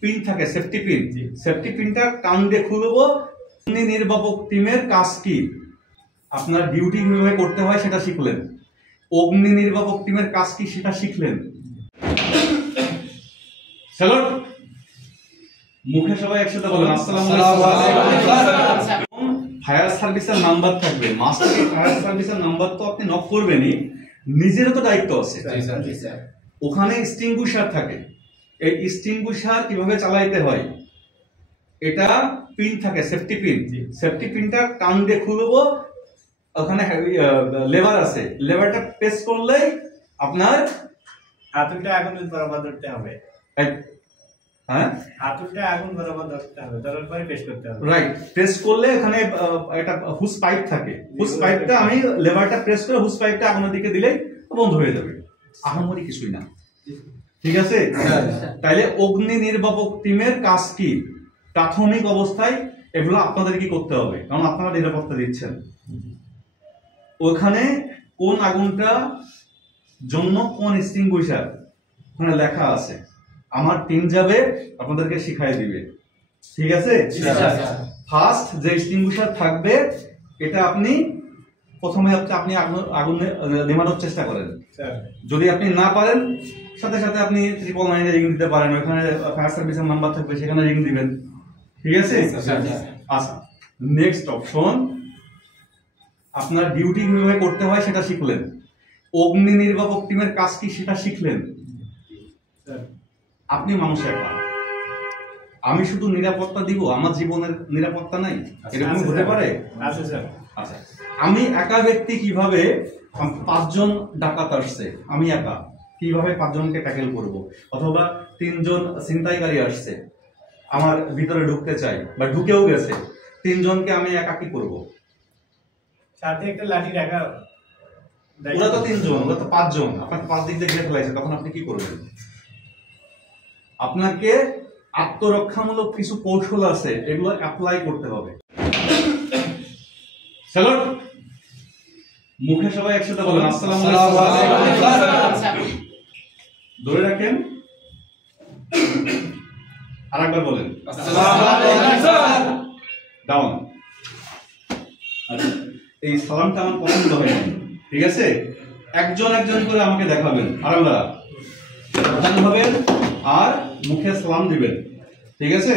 Pin থাকে, safety pin, safety পিনটা টান দিয়ে খুলবো। অগ্নি নির্বাপক টিমের কাজ কি, আপনার ডিউটি কিভাবে করতে হয় সেটা শিখলেন। অগ্নি নির্বাপক টিমের কাজ কি সেটা শিখলেন। স্যালুট। মুখে সবাই একসাথে বলেন আসসালামু আলাইকুম। ফায়ার সার্ভিসের নাম্বার থাকবে, মাস্টার ফায়ার সার্ভিসের নাম্বার তো আপনি নক করবেনই, নিজেরও তো দায়িত্ব আছে। ওখানে এক্সটিংগুইশার থাকে, এই এক্সটিংগুইশার কিভাবে চালাইতে হয়, এটা পিন থাকে, সেফটি পিন, সেফটি পিনটা টান দিয়ে খুলবো। ওখানে লেভার আছে, লেভারটা প্রেস করলেই আপনার হাতুড়িটা আগুন বরাবর ধরতে হবে। হ্যাঁ, হাতুড়িটা আগুন বরাবর ধরতে হবে, ধরার পরে প্রেস করতে হবে। রাইট। প্রেস করলে ওখানে একটা হুস পাইপ থাকে, হুস পাইপটা আমি লেভারটা প্রেস করে হুস পাইপটা আগুনের দিকে দিলেই বন্ধ হয়ে যাবে। আহামরি কিছুই না, ঠিক আছে? তাইলে অগ্নি নির্বাপক টিমের কাজ কি, প্রাথমিক অবস্থায় এগুলো আপনাদের কি করতে হবে, কারণ আপনারা নিরাপত্তা দিচ্ছেন। ওখানে কোন আগুনটা জন্য কোন এক্সটিংগুইশার ওখানে লেখা আছে, আমার টিম যাবে আপনাদেরকে শিখাই দিবে, ঠিক আছে? ফার্স্ট যে এক্সটিংগুইশার থাকবে, এটা আপনি প্রথমে আপনি আগুন নেভানোর চেষ্টা করেন। যদি আপনি না পারেন, সাথে সাথে আপনি 999 রিং দিতে পারেন, ওখানে ফায়ার সার্ভিসের নাম্বার থাকবে, সেখানে রিং দিবেন, ঠিক আছে? আচ্ছা, নেক্সট অপশন, আপনার ডিউটি কিভাবে করতে হয় সেটা শিখলেন। অগ্নি নির্বাপক টিমের কাজ কি সেটা শিখলেন। আপনি মানুষ একা, আমি শুধু নিরাপত্তা দিব, আমার জীবনের নিরাপত্তা নাই, এরকম হতে পারে? আচ্ছা, আমি একা ব্যক্তি কিভাবে 5 জন ডাকাত আসছে, আমি একা কিভাবে 5 জনকে ট্যাকেল করব, অথবা 3 জন ছিনতাইকারী আসছে আমার ভিতরে ঢুকতে চাই বা ঢুকেও গেছে, 3 জনকে আমি একা কি করব? সাথে একটা লাঠি রাখা। ওরা তো 3 জন, ওরা তো 5 জন, আপনাকে 5 দিক দিয়ে ঘিরে ফেলাইছে, তখন আপনি কি করবেন? আপনাকে আত্মরক্ষামূলক কিছু কৌশল আছে, এগুলো অ্যাপ্লাই করতে হবে। স্যালুট। মুখে সবাই একসাথে বলেন আসসালামু আলাইকুম। ধরে রাখেন, আরেকবার বলেন আসসালামু আলাইকুম। ডাউন। এই সালামটা আমার পছন্দ হয়নি, ঠিক আছে? একজন একজন করে আমাকে দেখাবেন, আরেকবার হবেন আর মুখে সালাম দিবেন, ঠিক আছে?